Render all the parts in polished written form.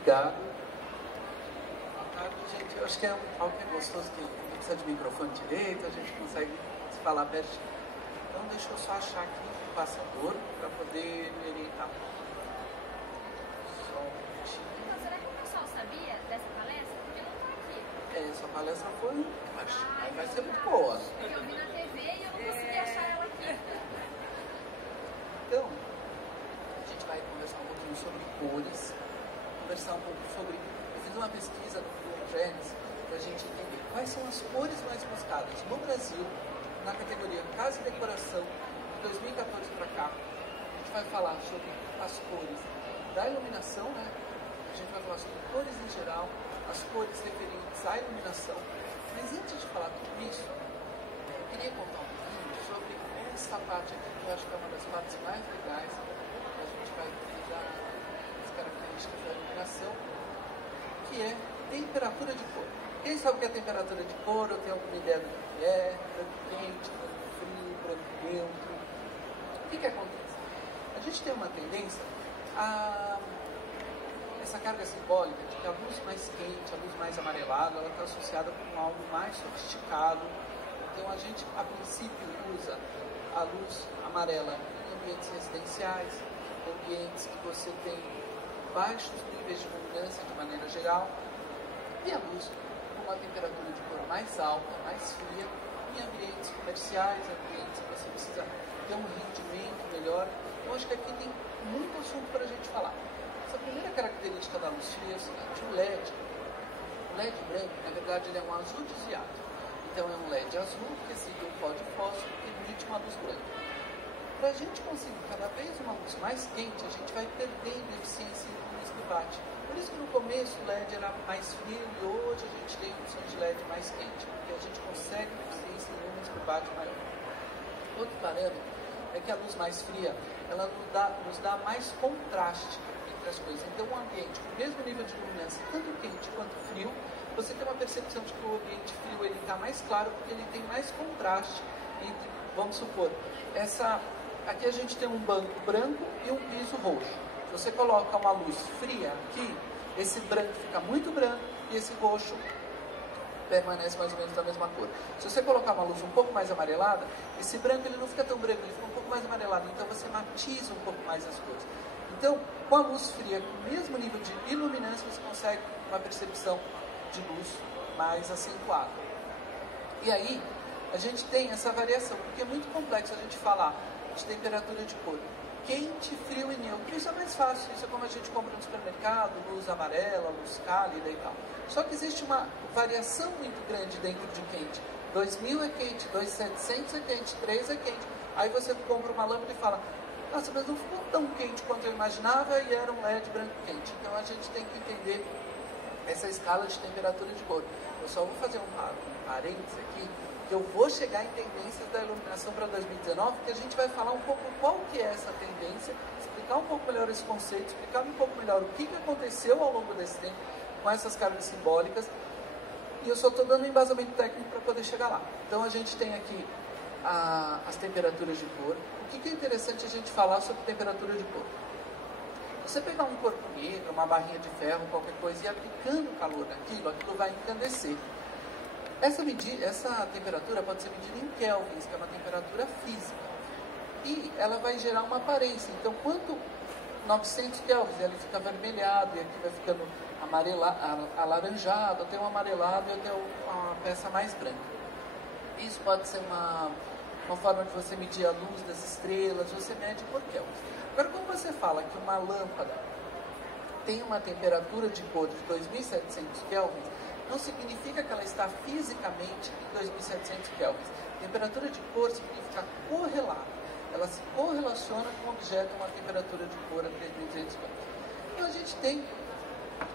Obrigado. Gente, eu acho que é algo que é gostoso, que não precisa de microfone direito, a gente consegue se falar pertinho. Então deixa eu só achar aqui o passador para poder orientar. Só um minutinho. Então, será que o pessoal sabia dessa palestra? Porque eu não estou aqui. Essa palestra foi, vai ser muito boa. Porque eu vi na TV e eu não consegui achar ela aqui. Então, a gente vai conversar um pouquinho sobre cores, conversar um pouco sobre... Eu fiz uma pesquisa no Google Trends para a gente entender quais são as cores mais buscadas no Brasil, na categoria Casa e Decoração, de 2014 para cá. A gente vai falar sobre as cores da iluminação, né? A gente vai falar sobre cores em geral, as cores referentes à iluminação. Mas antes de falar tudo isso, eu queria contar um pouquinho sobre essa parte aqui, que eu acho que é uma das partes mais legais, que a gente vai utilizar as características da iluminação, que é temperatura de cor. Quem sabe o que é temperatura de cor, ou tem alguma ideia do que é? Branco quente, branco frio, branco neutro. O que acontece? A gente tem uma tendência a essa carga simbólica de que a luz mais quente, a luz mais amarelada, ela está associada com algo mais sofisticado. Então a gente, a princípio, usa a luz amarela em ambientes residenciais, ambientes que você tem baixos níveis de luminância de maneira geral, e a luz com uma temperatura de cor mais alta, mais fria, em ambientes comerciais, ambientes que você precisa ter um rendimento melhor. Então acho que aqui tem muito assunto para a gente falar. Essa primeira característica da luz fria é o seguinte: o LED branco, na verdade, ele é um azul desviado. Então é um LED azul que segue um pó de fósforo que emite uma luz branca. Para a gente conseguir cada vez uma luz mais quente, a gente vai perdendo eficiência em luz que bate. Por isso que no começo o LED era mais frio e hoje a gente tem função de LED mais quente, porque a gente consegue eficiência em luz que bate maior. Outro parâmetro é que a luz mais fria, ela nos dá mais contraste entre as coisas. Então um ambiente com o mesmo nível de luminância, tanto quente quanto frio, você tem uma percepção de que o ambiente frio ele está mais claro porque ele tem mais contraste entre, vamos supor, aqui a gente tem um banco branco e um piso roxo. Se você coloca uma luz fria aqui, esse branco fica muito branco e esse roxo permanece mais ou menos da mesma cor. Se você colocar uma luz um pouco mais amarelada, esse branco ele não fica tão branco, ele fica um pouco mais amarelado, então você matiza um pouco mais as cores. Então, com a luz fria, com o mesmo nível de iluminância, você consegue uma percepção de luz mais acentuada. E aí, a gente tem essa variação, porque é muito complexo a gente falar de temperatura de cor. Quente, frio e neutro. Isso é mais fácil, isso é como a gente compra no supermercado, luz amarela, luz cálida e tal. Só que existe uma variação muito grande dentro de quente. 2000 é quente, 2700 é quente, 3 é quente. Aí você compra uma lâmpada e fala: nossa, mas não ficou tão quente quanto eu imaginava e era um LED branco quente. Então a gente tem que entender essa escala de temperatura de cor. Eu só vou fazer um parênteses aqui, que eu vou chegar em tendências da iluminação para 2019, que a gente vai falar um pouco qual que é essa tendência, explicar um pouco melhor esse conceito, explicar um pouco melhor o que aconteceu ao longo desse tempo com essas cargas simbólicas, e eu só estou dando um embasamento técnico para poder chegar lá. Então a gente tem aqui as temperaturas de cor. O que é interessante a gente falar sobre temperatura de cor? Você pegar um corpo negro, uma barrinha de ferro, qualquer coisa, e aplicando calor naquilo, aquilo vai encandecer. Essa temperatura pode ser medida em kelvins, que é uma temperatura física. E ela vai gerar uma aparência. Então, quanto 900 kelvins, ele fica avermelhado, e aqui vai ficando alaranjado, até um amarelado e até uma peça mais branca. Isso pode ser uma forma de você medir a luz das estrelas, você mede por kelvins. Agora, quando você fala que uma lâmpada tem uma temperatura de cor de 2700 kelvins, não significa que ela está fisicamente em 2700 kelvins. Temperatura de cor significa correlata. Ela se correlaciona com o objeto a uma temperatura de cor a 3200 kelvins. Então a gente tem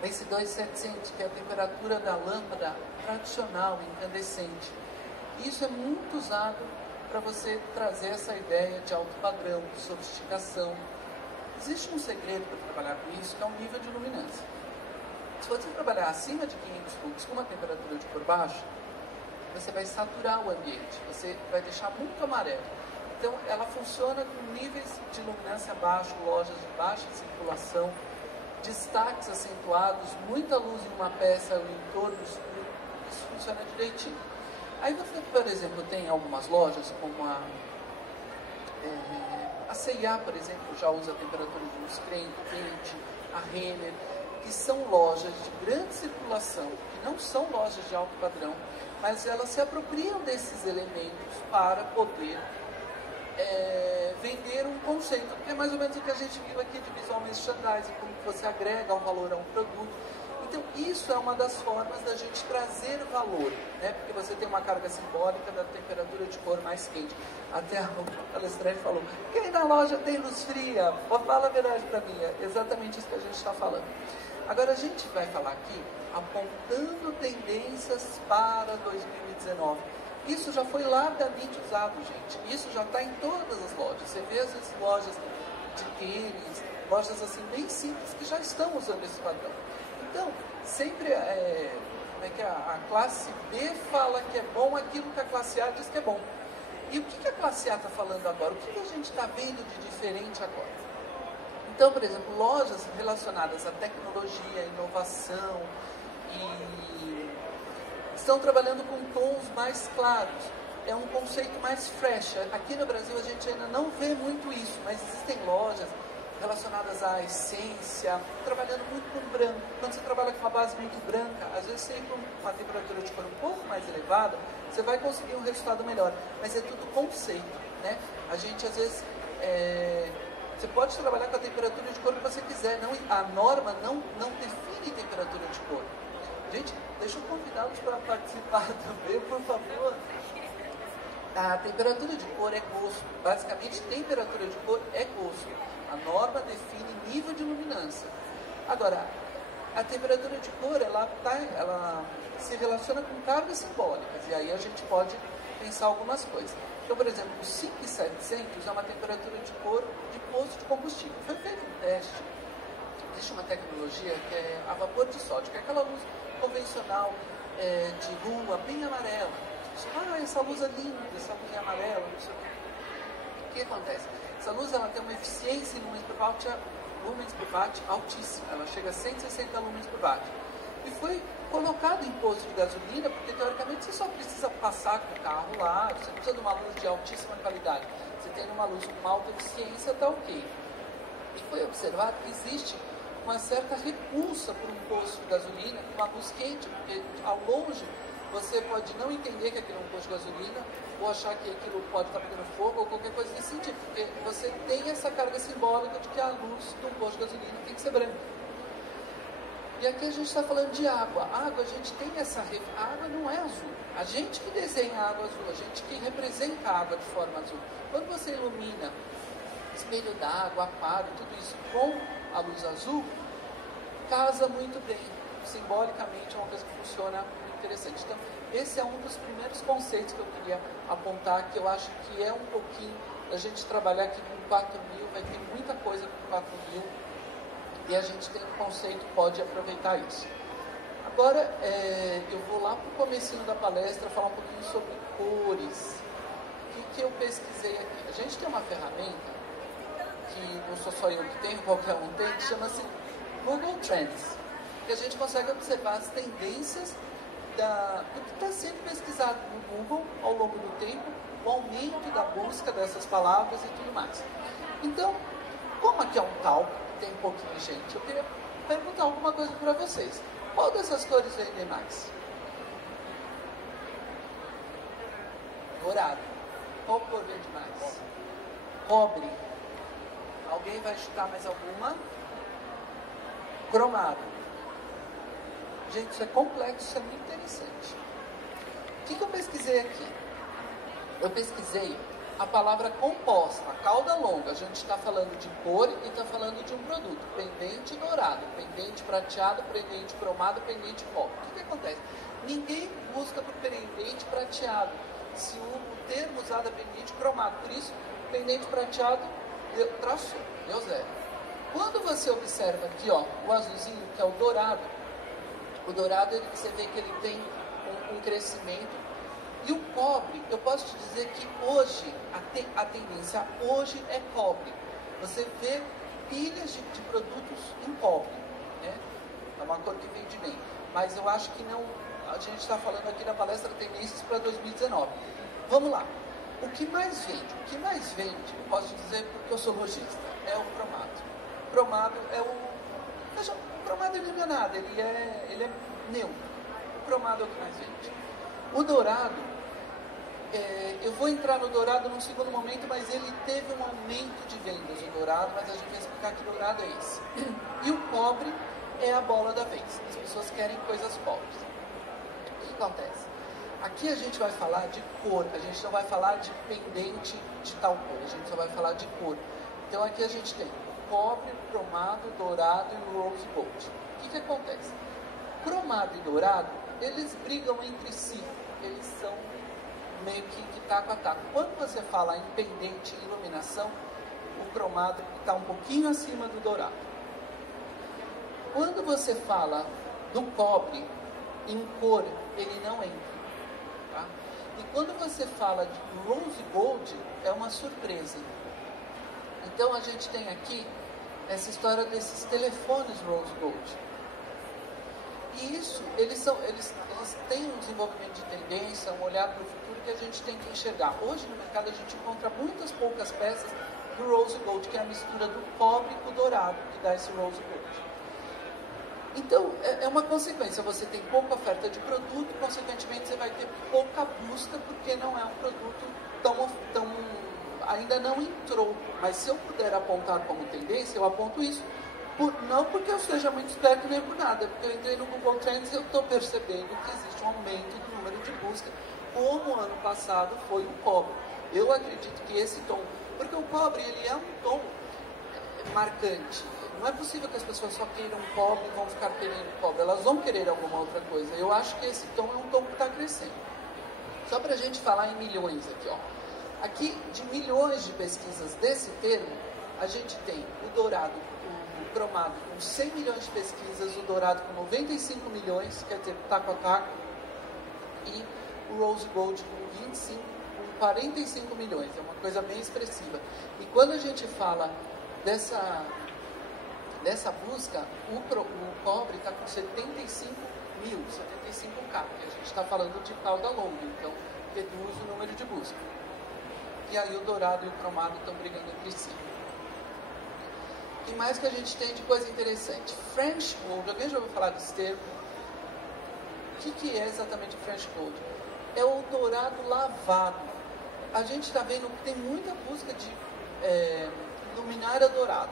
esse 2700, que é a temperatura da lâmpada tradicional, incandescente. Isso é muito usado para você trazer essa ideia de alto padrão, de sofisticação. Existe um segredo para trabalhar com isso, que é o nível de luminância. Se você trabalhar acima de 500 lux com uma temperatura de cor baixa, você vai saturar o ambiente, você vai deixar muito amarelo. Então, ela funciona com níveis de luminância baixos, lojas de baixa circulação, destaques acentuados, muita luz em uma peça, o entorno escuro, isso funciona direitinho. Aí você, por exemplo, tem algumas lojas, como a C&A, por exemplo, já usa a temperatura de luz quente, a Renner, que são lojas de grande circulação, que não são lojas de alto padrão, mas elas se apropriam desses elementos para poder vender um conceito, que é mais ou menos o que a gente viu aqui de visual merchandising, como você agrega um valor a um produto. Então, isso é uma das formas da gente trazer valor, né? Porque você tem uma carga simbólica da temperatura de cor mais quente. Até a palestrante falou, quem na loja tem luz fria? Fala a verdade para mim, é exatamente isso que a gente está falando. Agora, a gente vai falar aqui, apontando tendências para 2019. Isso já foi largamente usado, gente. Isso já está em todas as lojas. Você vê às vezes lojas de tênis, lojas assim bem simples que já estão usando esse padrão. Então, sempre a classe B fala que é bom aquilo que a classe A diz que é bom. E o que a classe A está falando agora? O que a gente está vendo de diferente agora? Então, por exemplo, lojas relacionadas à tecnologia, inovação e estão trabalhando com tons mais claros. É um conceito mais fresh. Aqui no Brasil a gente ainda não vê muito isso, mas existem lojas relacionadas à essência, trabalhando muito com branco. Quando você trabalha com uma base muito branca, às vezes você com uma temperatura de cor um pouco mais elevada, você vai conseguir um resultado melhor. Mas é tudo conceito, né? A gente às vezes você pode trabalhar com a temperatura de cor que você quiser, a norma não define temperatura de cor. Gente, deixa eu convidá-los para participar também, por favor. A temperatura de cor é gosto. Basicamente, temperatura de cor é gosto. A norma define nível de luminância. Agora, a temperatura de cor, ela se relaciona com cargas simbólicas. E aí a gente pode pensar algumas coisas. Então, por exemplo, o 5700 é uma temperatura de cor de posto de combustível. Foi feito um teste. Existe uma tecnologia que é a vapor de sódio, que é aquela luz convencional de rua, bem amarela. Essa luz é linda, essa luz é amarela, não sei o quê. O que acontece? Essa luz ela tem uma eficiência em lumens por watt altíssima, ela chega a 160 lumens por watt. E foi colocado em posto de gasolina, porque teoricamente você só precisa passar com o carro lá, você não precisa de uma luz de altíssima qualidade. Você tem uma luz com alta eficiência, está ok. E foi observado que existe uma certa repulsa por um posto de gasolina com uma luz quente, porque ao longe você pode não entender que aquilo é um posto de gasolina, ou achar que aquilo pode estar pegando fogo, ou qualquer coisa nesse sentido, porque você tem essa carga simbólica de que a luz de um posto de gasolina tem que ser branca. E aqui a gente está falando de água. A água, a gente tem essa... A água não é azul. A gente que desenha a água azul, a gente que representa a água de forma azul. Quando você ilumina espelho d'água, aquário, tudo isso com a luz azul, casa muito bem. Simbolicamente é uma coisa que funciona muito interessante. Então, esse é um dos primeiros conceitos que eu queria apontar, que eu acho que é um pouquinho da gente trabalhar aqui com 4.000, vai ter muita coisa com 4.000, e a gente tem um conceito, pode aproveitar isso. Agora, eu vou lá para o comecinho da palestra falar um pouquinho sobre cores. O que eu pesquisei aqui? A gente tem uma ferramenta, que não sou só eu que tenho, qualquer um tem, que chama-se Google Trends, que a gente consegue observar as tendências do que está sendo pesquisado no Google ao longo do tempo, o aumento da busca dessas palavras e tudo mais. Então, como aqui é um talk, tem pouquinho gente, eu queria perguntar alguma coisa para vocês. Qual dessas cores vende mais? Dourado. Qual cor vende mais? Cobre. Alguém vai chutar mais alguma? Cromado. Gente, isso é complexo, isso é muito interessante. O que eu pesquisei aqui? Eu pesquisei a palavra composta, a cauda longa. A gente está falando de cor e está falando de um produto. Pendente dourado, pendente prateado, pendente cromado, pendente cobre. O que acontece? Ninguém busca por pendente prateado. Se o termo usado é pendente cromado. Por isso, pendente prateado traçou, deu zero. Quando você observa aqui, ó, o azulzinho, que é o dourado, você vê que ele tem um crescimento. E o cobre, eu posso te dizer que hoje, a tendência hoje é cobre. Você vê pilhas de produtos em cobre. uma cor que vende bem. Mas eu acho que não, a gente está falando aqui na palestra tendências para 2019. Vamos lá. O que mais vende? O que mais vende, posso dizer porque eu sou lojista, é o cromado. O cromado é o... Veja, o cromado ele não é nada, ele é neutro. O cromado é o que mais vende. O dourado, eu vou entrar no dourado num segundo momento, mas ele teve um aumento de vendas, o dourado, mas a gente vai explicar que dourado é esse. E o cobre é a bola da vez. As pessoas querem coisas pobres. O que acontece? Aqui a gente vai falar de cor, a gente não vai falar de pendente de tal cor, a gente só vai falar de cor. Então aqui a gente tem o cobre, o cromado, o dourado e o rose gold. O que acontece? Cromado e dourado, eles brigam entre si, eles são meio que taco a taco. Quando você fala em pendente e iluminação, o cromado está um pouquinho acima do dourado. Quando você fala do cobre, em cor, ele não entra. Tá? E quando você fala de rose gold, é uma surpresa. Então a gente tem aqui essa história desses telefones rose gold. E isso, eles têm um desenvolvimento de tendência, um olhar para o futuro que a gente tem que enxergar. Hoje no mercado a gente encontra muitas poucas peças do rose gold, que é a mistura do cobre com o dourado, que dá esse rose gold. Então, é uma consequência, você tem pouca oferta de produto, consequentemente você vai ter pouca busca, porque não é um produto tão ainda não entrou. Mas se eu puder apontar como tendência, eu aponto isso. Não porque eu seja muito esperto nem por nada, porque eu entrei no Google Trends e eu estou percebendo que existe um aumento do número de busca, como ano passado foi o cobre. Eu acredito que esse tom, porque o cobre ele é um tom marcante. Não é possível que as pessoas só queiram cobre e vão ficar querendo cobre. Elas vão querer alguma outra coisa. Eu acho que esse tom é um tom que está crescendo. Só para a gente falar em milhões aqui, ó. Aqui, de milhões de pesquisas desse termo, a gente tem o dourado, o cromado com 100 milhões de pesquisas, o dourado com 95 milhões, quer dizer, taco a taco, e o rose gold com 45 milhões. É uma coisa bem expressiva. E quando a gente fala dessa busca, o cobre está com 75 mil, 75K, porque a gente está falando de cauda longa, então reduz o número de busca. E aí o dourado e o cromado estão brigando entre si. O que mais que a gente tem de coisa interessante? French Gold, alguém já ouviu falar desse termo? O que é exatamente o French Gold? É o dourado lavado. A gente está vendo que tem muita busca de luminária dourado,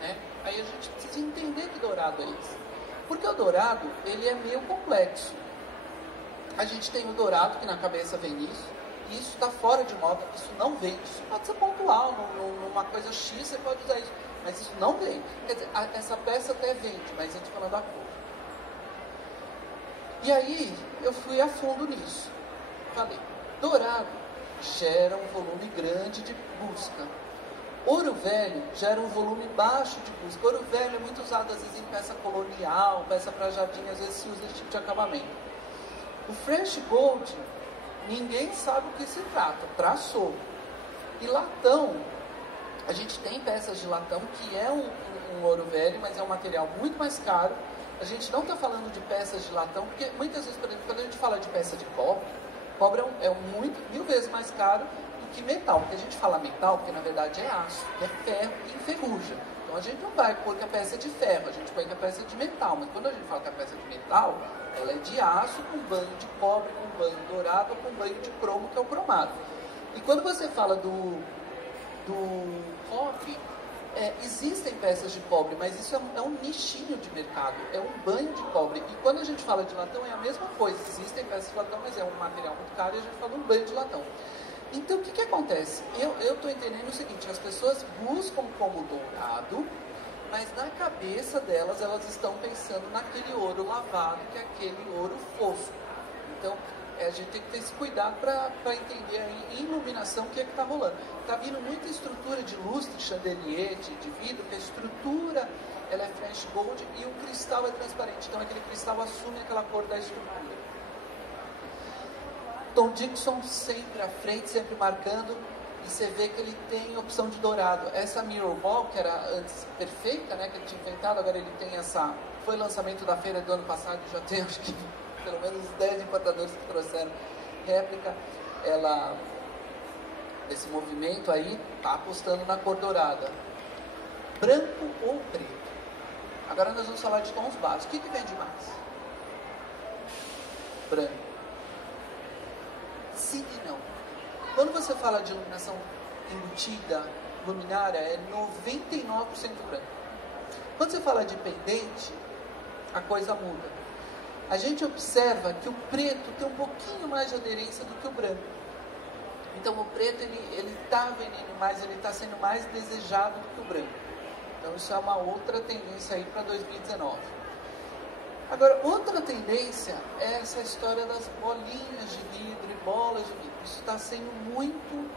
né? Aí a gente precisa entender que dourado é esse. Porque o dourado, ele é meio complexo. A gente tem o dourado, que na cabeça vem nisso, e isso está fora de moda, isso não vende. Isso pode ser pontual, numa coisa X você pode usar isso, mas isso não vende. Quer dizer, essa peça até vende, mas eu estou falando da cor. E aí, eu fui a fundo nisso. Falei, dourado gera um volume grande de busca. Ouro velho gera um volume baixo de busca. Ouro velho é muito usado, às vezes, em peça colonial, peça para jardim, às vezes se usa esse tipo de acabamento. O French Gold, ninguém sabe o que se trata, traçou. E latão, a gente tem peças de latão que é um ouro velho, mas é um material muito mais caro. A gente não está falando de peças de latão, porque muitas vezes, por exemplo, quando a gente fala de peça de cobre, cobre é mil vezes mais caro do que metal. Porque a gente fala metal, porque na verdade é aço, que é ferro e enferruja. Então a gente não vai pôr que a peça é de ferro, a gente põe que a peça é de metal. Mas quando a gente fala que a peça é de metal, ela é de aço com banho de cobre, com banho dourado ou com banho de cromo, que é o cromado. E quando você fala do cobre, existem peças de cobre, mas isso é um nichinho de mercado, é um banho de cobre. E quando a gente fala de latão, é a mesma coisa. Existem peças de latão, mas é um material muito caro e a gente fala um banho de latão. Então, o que acontece? Eu estou entendendo o seguinte, as pessoas buscam como dourado, mas na cabeça delas, elas estão pensando naquele ouro lavado, que é aquele ouro fosco. Então, a gente tem que ter esse cuidado para entender aí, em iluminação, o que é que está rolando. Está vindo muita estrutura de lustre, chandelier, de vidro, que a estrutura ela é French Gold e o cristal é transparente. Então, aquele cristal assume aquela cor da estrutura. Tom Dixon sempre à frente, sempre marcando. E você vê que ele tem opção de dourado. Essa Mirror Ball, que era antes perfeita, né, que ele tinha inventado, agora ele tem essa... Foi lançamento da feira do ano passado, já tem acho que pelo menos 10 importadores que trouxeram réplica. Ela, esse movimento aí, está apostando na cor dourada. Branco ou preto? Agora nós vamos falar de tons básicos. O que vende mais? Branco. Sim e não. Quando você fala de iluminação embutida, luminária, é 99% branco. Quando você fala de pendente, a coisa muda. A gente observa que o preto tem um pouquinho mais de aderência do que o branco. Então o preto ele está vendendo mais, ele está sendo mais desejado do que o branco. Então isso é uma outra tendência aí para 2019. Agora, outra tendência é essa história das bolinhas de vidro e bolas de vidro. Isso está sendo muito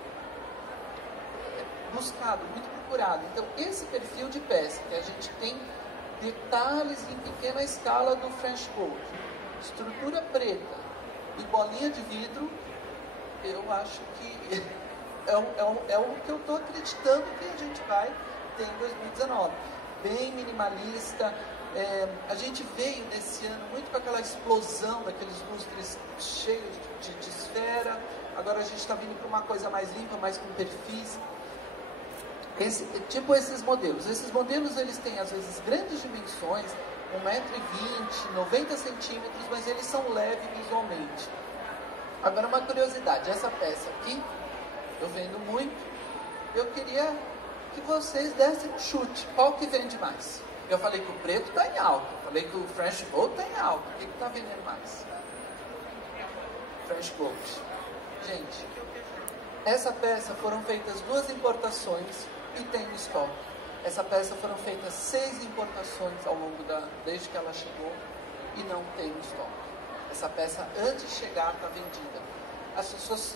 buscado, muito procurado. Então, esse perfil de peça, que a gente tem detalhes em pequena escala do French Gold, estrutura preta e bolinha de vidro, eu acho que é o que eu estou acreditando que a gente vai ter em 2019. Bem minimalista. A gente veio nesse ano muito com aquela explosão daqueles lustres cheios de esfera. Agora a gente está vindo para uma coisa mais limpa, mais com perfis. Tipo esses modelos. Esses modelos eles têm às vezes grandes dimensões, 1,20 m, 90 centímetros, mas eles são leves visualmente. Agora uma curiosidade, essa peça aqui, eu vendo muito, eu queria que vocês dessem um chute. Qual que vende mais? Eu falei que o preto está em alta. Eu falei que o French Gold está em alta. O que está vendendo mais? French Gold. Gente, essa peça foram feitas 2 importações e tem no estoque. Essa peça foram feitas 6 importações ao longo desde que ela chegou e não tem no estoque. Essa peça, antes de chegar, está vendida. As pessoas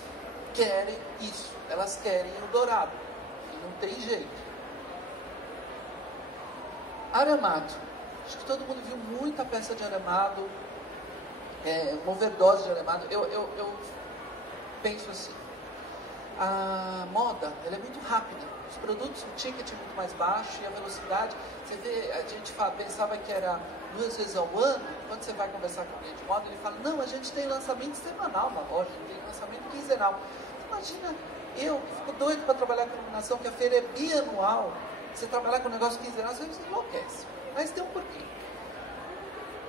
querem isso. Elas querem o dourado. E não tem jeito. Aramado. Acho que todo mundo viu muita peça de aramado, uma overdose de aramado. Eu penso assim, a moda, ela é muito rápida. Os produtos, o ticket é muito mais baixo e a velocidade, você vê, a gente pensava que era 2 vezes ao ano. Quando você vai conversar com alguém de moda, ele fala, não, a gente tem lançamento semanal na loja, tem lançamento quinzenal. Imagina, eu fico doido para trabalhar com iluminação, que a feira é bianual. Você trabalhar com um negócio quinzenal, você enlouquece. Mas tem um porquê.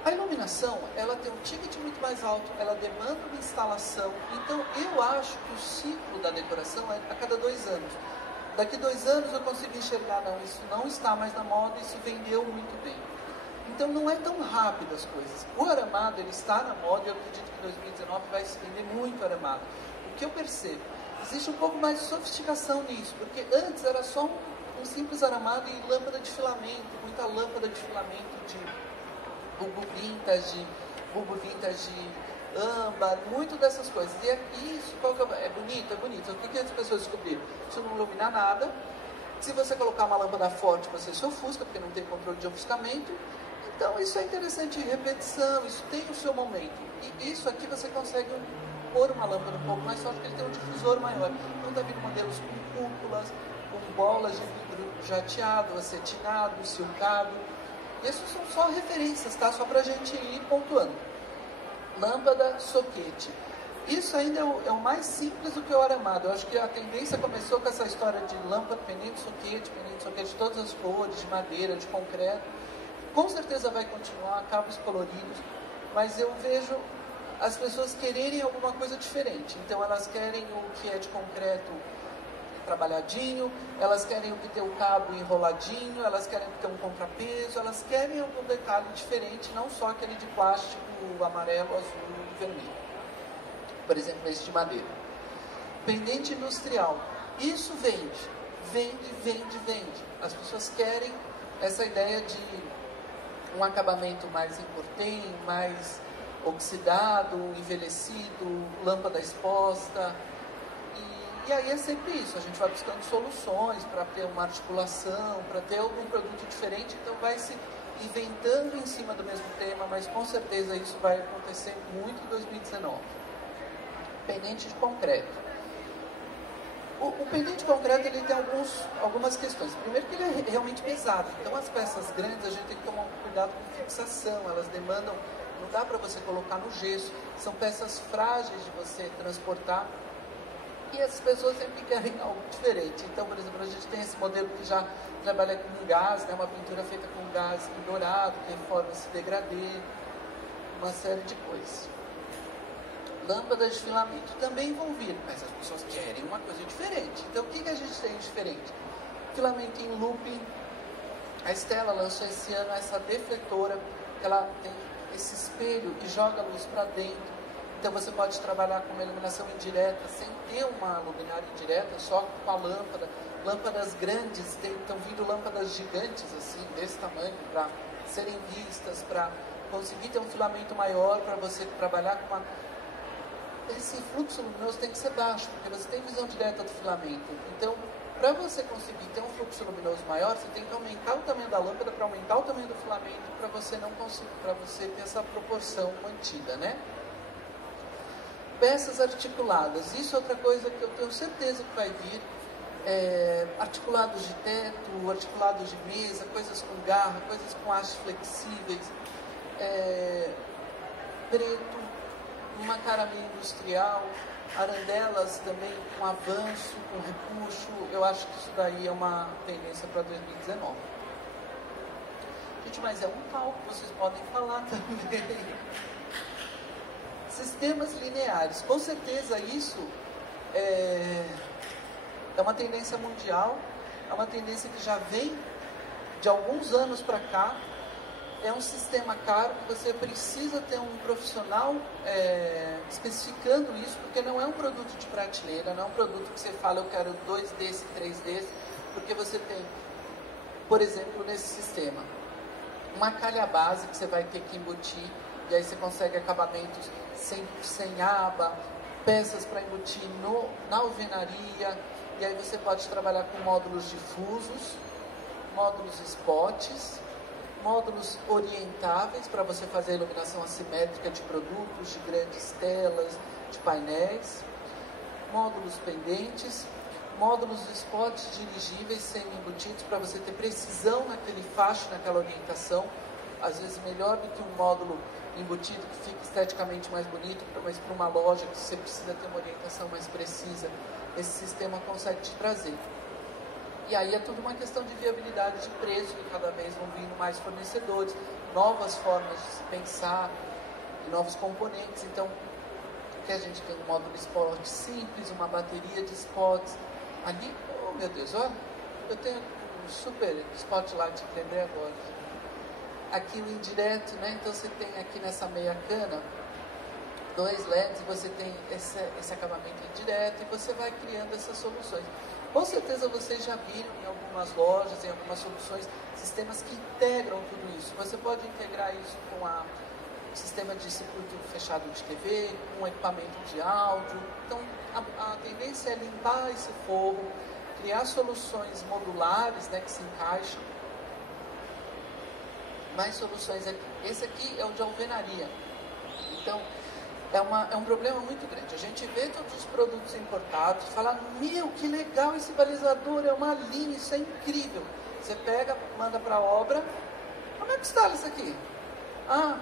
A iluminação, ela tem um ticket muito mais alto, ela demanda uma instalação. Então, eu acho que o ciclo da decoração é a cada 2 anos. Daqui 2 anos eu consigo enxergar, não, isso não está mais na moda, isso vendeu muito bem. Então, não é tão rápido as coisas. O aramado, ele está na moda e eu acredito que em 2019 vai se vender muito aramado. O que eu percebo? Existe um pouco mais de sofisticação nisso, porque antes era só um simples aramado e lâmpada de filamento, muita lâmpada de filamento de bulbo vintage, âmbar, muito dessas coisas. E isso, é bonito, é bonito. O que as pessoas descobriram? Isso não ilumina nada. Se você colocar uma lâmpada forte, você se ofusca, porque não tem controle de ofuscamento. Então, isso é interessante, repetição, isso tem o seu momento. E isso aqui você consegue pôr uma lâmpada um pouco mais forte, porque ele tem um difusor maior. Então, está vindo modelos com cúpulas, com bolas de vidro jateado, acetinado, silcado. Essas são só referências, tá? Só para a gente ir pontuando. Lâmpada, soquete. Isso ainda é o mais simples do que o aramado. Eu acho que a tendência começou com essa história de lâmpada, pendente, soquete de todas as cores, de madeira, de concreto. Com certeza vai continuar, cabos coloridos, mas eu vejo as pessoas quererem alguma coisa diferente. Então elas querem o que é de concreto trabalhadinho, elas querem o que tem o cabo enroladinho, elas querem o que tem um contrapeso, elas querem algum detalhe diferente, não só aquele de plástico amarelo, azul e vermelho. Por exemplo, esse de madeira. Pendente industrial. Isso vende. As pessoas querem essa ideia de um acabamento mais importem, mais oxidado, envelhecido, lâmpada exposta. E aí é sempre isso, a gente vai buscando soluções para ter uma articulação, para ter algum produto diferente, então vai se inventando em cima do mesmo tema, mas com certeza isso vai acontecer muito em 2019. Pendente de concreto. O pendente concreto ele tem algumas questões. Primeiro que ele é realmente pesado. Então as peças grandes a gente tem que tomar um cuidado com fixação. Elas demandam, não dá para você colocar no gesso. São peças frágeis de você transportar. E as pessoas sempre querem algo diferente. Então, por exemplo, a gente tem esse modelo que já trabalha com gás, né? Uma pintura feita com gás dourado, que reforma esse degradê, uma série de coisas. Lâmpadas de filamento também vão vir, mas as pessoas querem uma coisa diferente. Então, o que a gente tem de diferente? Filamento em looping. A Stella lançou esse ano essa defletora, que ela tem esse espelho que joga a luz para dentro. Então, você pode trabalhar com uma iluminação indireta, sem ter uma luminária indireta, só com a lâmpada. Lâmpadas grandes, estão vindo lâmpadas gigantes, assim, desse tamanho, para serem vistas, para conseguir ter um filamento maior, para você trabalhar com uma... Esse fluxo luminoso tem que ser baixo, porque você tem visão direta do filamento. Então, para você conseguir ter um fluxo luminoso maior, você tem que aumentar o tamanho da lâmpada para aumentar o tamanho do filamento, para você não conseguir, para você ter essa proporção mantida, né? Peças articuladas, isso é outra coisa que eu tenho certeza que vai vir. Articulados de teto, articulados de mesa, coisas com garra, coisas com hastes flexíveis, preto, uma cara meio industrial, arandelas também com avanço, com repuxo. Eu acho que isso daí é uma tendência para 2019. Gente, mas é um palco, vocês podem falar também. Sistemas lineares, com certeza isso é uma tendência mundial, é uma tendência que já vem de alguns anos para cá. É um sistema caro que você precisa ter um profissional especificando isso, porque não é um produto de prateleira, não é um produto que você fala, eu quero 2 desse, 3 desse, porque você tem, por exemplo, nesse sistema, uma calha base que você vai ter que embutir, e aí você consegue acabamentos sem aba, peças para embutir na alvenaria, e aí você pode trabalhar com módulos difusos, módulos spots, módulos orientáveis para você fazer a iluminação assimétrica de produtos, de grandes telas, de painéis, módulos pendentes, módulos spots dirigíveis semi-embutidos para você ter precisão naquele facho, naquela orientação, às vezes melhor do que um módulo embutido que fica esteticamente mais bonito, mas para uma loja que você precisa ter uma orientação mais precisa, esse sistema consegue te trazer. E aí é tudo uma questão de viabilidade de preço, e cada vez vão vindo mais fornecedores, novas formas de se pensar, e novos componentes. Então, aqui a gente tem um módulo spot simples, uma bateria de spots. Ali, oh meu Deus, olha, eu tenho um super spotlight que lembrei agora. Aqui o indireto, né? Então você tem aqui nessa meia cana 2 LEDs, e você tem esse acabamento indireto, e você vai criando essas soluções. Com certeza vocês já viram em algumas lojas, em algumas soluções, sistemas que integram tudo isso. Você pode integrar isso com um sistema de circuito fechado de TV, com um equipamento de áudio. Então, a tendência é limpar esse forro, criar soluções modulares, né, que se encaixam. Mais soluções aqui. Esse aqui é o de alvenaria. Então, é um problema muito grande. A gente vê todos os produtos importados, fala, meu, que legal esse balizador, é uma linha, isso é incrível. Você pega, manda para a obra, como é que está isso aqui? Ah,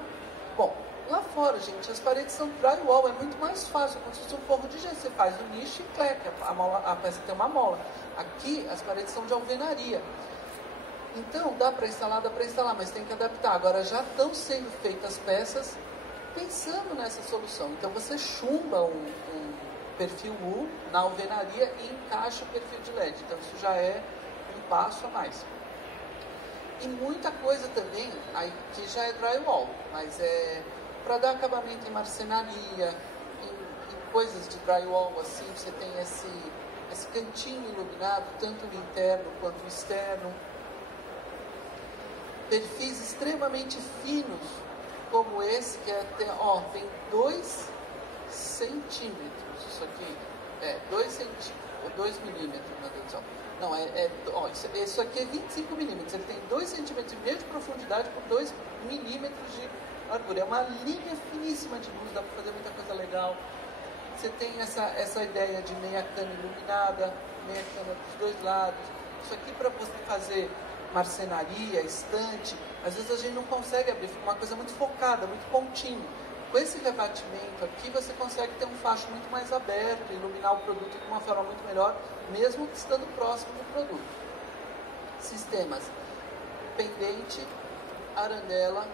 bom, lá fora, gente, as paredes são drywall, é muito mais fácil, como se fosse um forro de gesso. Você faz o nicho e cleca, a peça tem uma mola. Aqui, as paredes são de alvenaria. Então, dá para instalar, mas tem que adaptar. Agora, já estão sendo feitas peças pensando nessa solução. Então, você chumba um perfil U na alvenaria e encaixa o perfil de LED. Então, isso já é um passo a mais. E muita coisa também, aí, que já é drywall, mas é para dar acabamento em marcenaria, em coisas de drywall, assim, você tem esse cantinho iluminado, tanto no interno quanto no externo. Perfis extremamente finos, como esse, que tem 2 centímetros, isso aqui, 2 milímetros, meu Deus do céu. Não, isso aqui é 25 milímetros, ele tem 2,5 centímetros de profundidade por 2 milímetros de largura. É uma linha finíssima de luz, dá para fazer muita coisa legal. você tem essa ideia de meia cana iluminada, meia cana dos dois lados. Isso aqui para você fazer marcenaria, estante, às vezes a gente não consegue abrir, fica uma coisa muito focada, muito pontinho. Com esse rebatimento aqui, você consegue ter um facho muito mais aberto, iluminar o produto de uma forma muito melhor, mesmo estando próximo do produto. Sistemas pendente, arandela,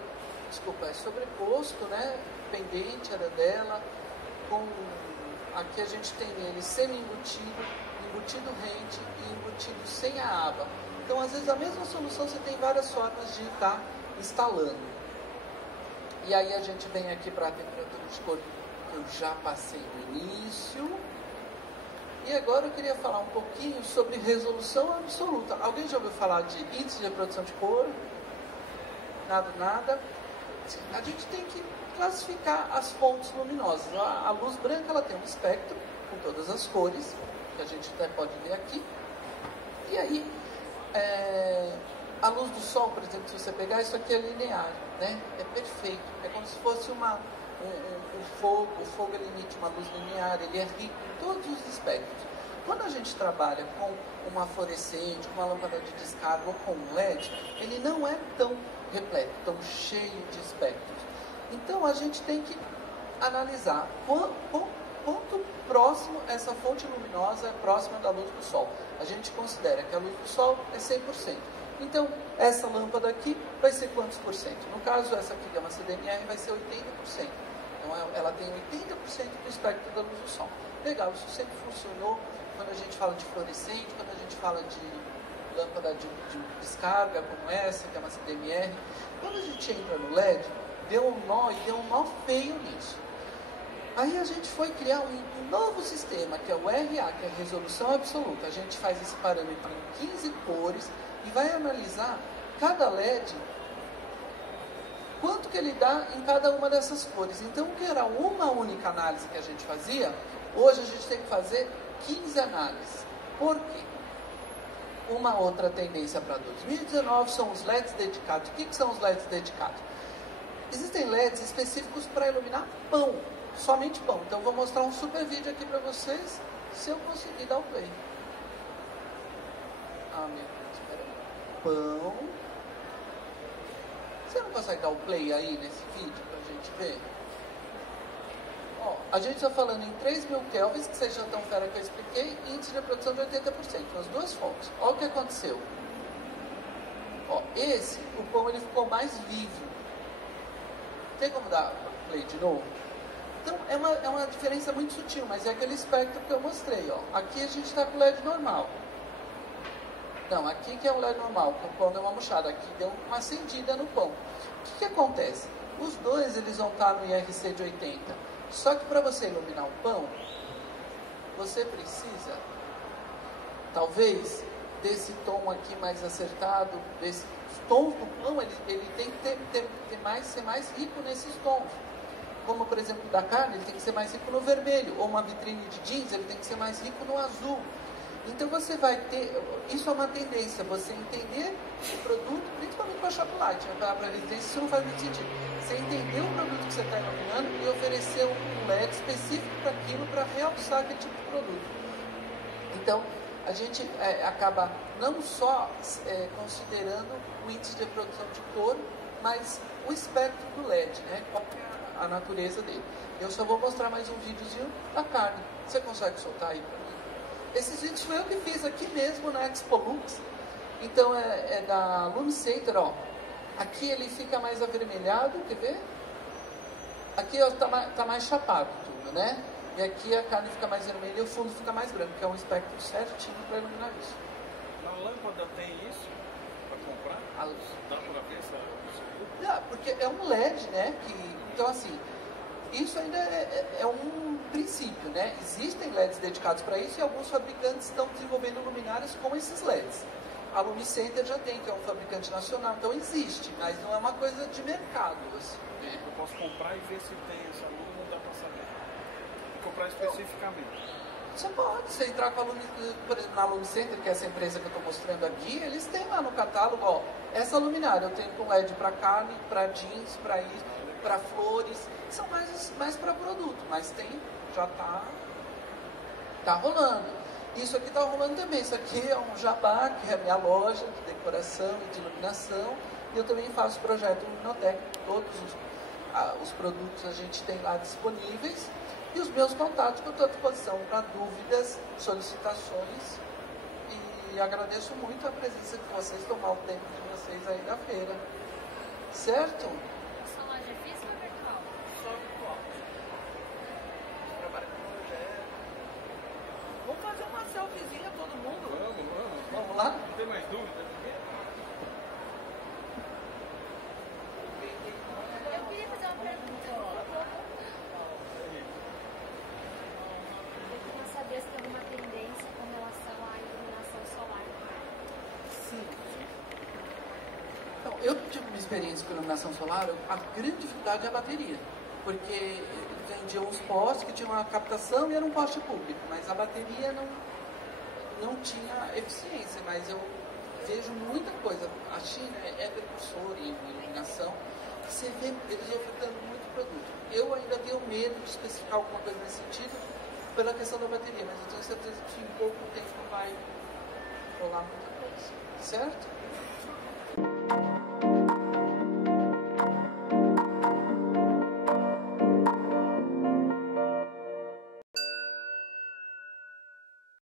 desculpa, é sobreposto, né? Pendente, arandela, com aqui a gente tem ele semi-embutido, embutido rente e embutido sem a aba. Então, às vezes, a mesma solução você tem várias formas de estar instalando. E aí a gente vem aqui para a temperatura de cor que eu já passei no início. E agora eu queria falar um pouquinho sobre resolução absoluta. Alguém já ouviu falar de índice de reprodução de cor? Nada. A gente tem que classificar as fontes luminosas. A luz branca ela tem um espectro com todas as cores, que a gente até pode ver aqui. E aí, a luz do sol, por exemplo, se você pegar, isso aqui é linear, né? É perfeito. É como se fosse um fogo. O fogo ele emite uma luz linear, ele é rico em todos os espectros. Quando a gente trabalha com uma fluorescente, com uma lâmpada de descarga ou com um LED, ele não é tão repleto, tão cheio de espectros. Então a gente tem que analisar quanto próximo essa fonte luminosa é próxima da luz do sol. A gente considera que a luz do sol é 100%. Então, essa lâmpada aqui vai ser quantos por cento? No caso, essa aqui, que é uma CDMR, vai ser 80%. Então, ela tem 80% do espectro da luz do sol. Legal, isso sempre funcionou quando a gente fala de fluorescente, quando a gente fala de lâmpada de descarga, como essa, que é uma CDMR. Quando a gente entra no LED, deu um nó feio nisso. Aí a gente foi criar um novo sistema, que é o RA, que é a resolução absoluta. A gente faz esse parâmetro em 15 cores e vai analisar cada LED, quanto que ele dá em cada uma dessas cores. Então, o que era uma única análise que a gente fazia, hoje a gente tem que fazer 15 análises. Por quê? Uma outra tendência para 2019 são os LEDs dedicados. O que são os LEDs dedicados? Existem LEDs específicos para iluminar pão, somente pão. Então, vou mostrar um super vídeo aqui para vocês, se eu conseguir dar o play. Ah, meu Deus, espera aí. Pão. Você não consegue dar o play aí nesse vídeo para a gente ver? Ó, a gente está falando em 3.000 kelvins, que vocês já estão fera que eu expliquei, e índice de reprodução de 80%, nas duas fontes. Olha o que aconteceu. Ó, o pão ele ficou mais vivo. Tem como dar play de novo? Então, é uma diferença muito sutil, mas é aquele espectro que eu mostrei. Ó. Aqui a gente está com o LED normal. Não, aqui que é o LED normal, com o pão deu uma murchada. Aqui deu uma acendida no pão. O que acontece? Os dois eles vão estar no IRC de 80. Só que para você iluminar um pão, você precisa, talvez, desse tom aqui mais acertado, desse tons do pão, ele tem que ser mais rico nesses tons. Como, por exemplo, da carne, ele tem que ser mais rico no vermelho. Ou uma vitrine de jeans, ele tem que ser mais rico no azul. Então, você vai ter... Isso é uma tendência, você entender o produto, principalmente com a shop light, né? Para resistência, isso não faz muito sentido. Você entender o produto que você está iluminando e oferecer um LED específico para aquilo, para realçar aquele tipo de produto. Então, a gente acaba não só considerando o índice de reprodução de cor, mas o espectro do LED, né? Qual é a natureza dele. Eu só vou mostrar mais um videozinho da carne. Você consegue soltar aí para mim? Esses vídeos foi eu que fiz aqui mesmo na Expolux. Então é da Lumicenter, ó. Aqui ele fica mais avermelhado, quer ver? Aqui ó, tá mais chapado tudo, né? E aqui a carne fica mais vermelha e o fundo fica mais branco, que é um espectro certinho para iluminar isso. Na lâmpada tem isso para comprar? Dá para ver essa... Porque é um LED, né? Então assim, isso ainda é um princípio, né? Existem LEDs dedicados para isso e alguns fabricantes estão desenvolvendo luminárias com esses LEDs. A Lumicenter já tem, que é um fabricante nacional, então existe, mas não é uma coisa de mercado. Assim, né? Eu posso comprar e ver se tem essa luz, não dá para saber. Comprar especificamente. Você pode, você entrar com a por exemplo, na Lumicenter, que é essa empresa que eu estou mostrando aqui, eles têm lá no catálogo, ó, essa luminária eu tenho com LED para carne, para jeans, para isso. para flores, são mais para produto, mas já tá rolando. Isso aqui está rolando também. Isso aqui é um jabá, que é a minha loja de decoração e de iluminação. E eu também faço projeto Luminotec. Todos os produtos a gente tem lá disponíveis. E os meus contatos que eu estou à disposição para dúvidas, solicitações. E agradeço muito a presença de vocês, tomar o tempo de vocês aí da feira. Certo? Sua loja é física ou virtual? Só virtual. Trabalho com projeto. Vamos fazer uma selfiezinha todo mundo? Vamos lá? Não tem mais dúvida? Eu queria fazer uma pergunta. Eu queria saber se tem alguma tendência com relação à iluminação solar. Sim. Então, eu tive uma experiência com iluminação solar. A grande dificuldade é a bateria. Porque eles vendiam uns postes que tinham uma captação e era um poste público. Mas a bateria não tinha eficiência. Mas eu vejo muita coisa. A China é precursor em iluminação. Você vê eles ofertando muito produto. Eu ainda tenho medo de especificar alguma coisa nesse sentido pela questão da bateria, mas eu tenho certeza que em pouco tempo vai rolar muita coisa. Certo?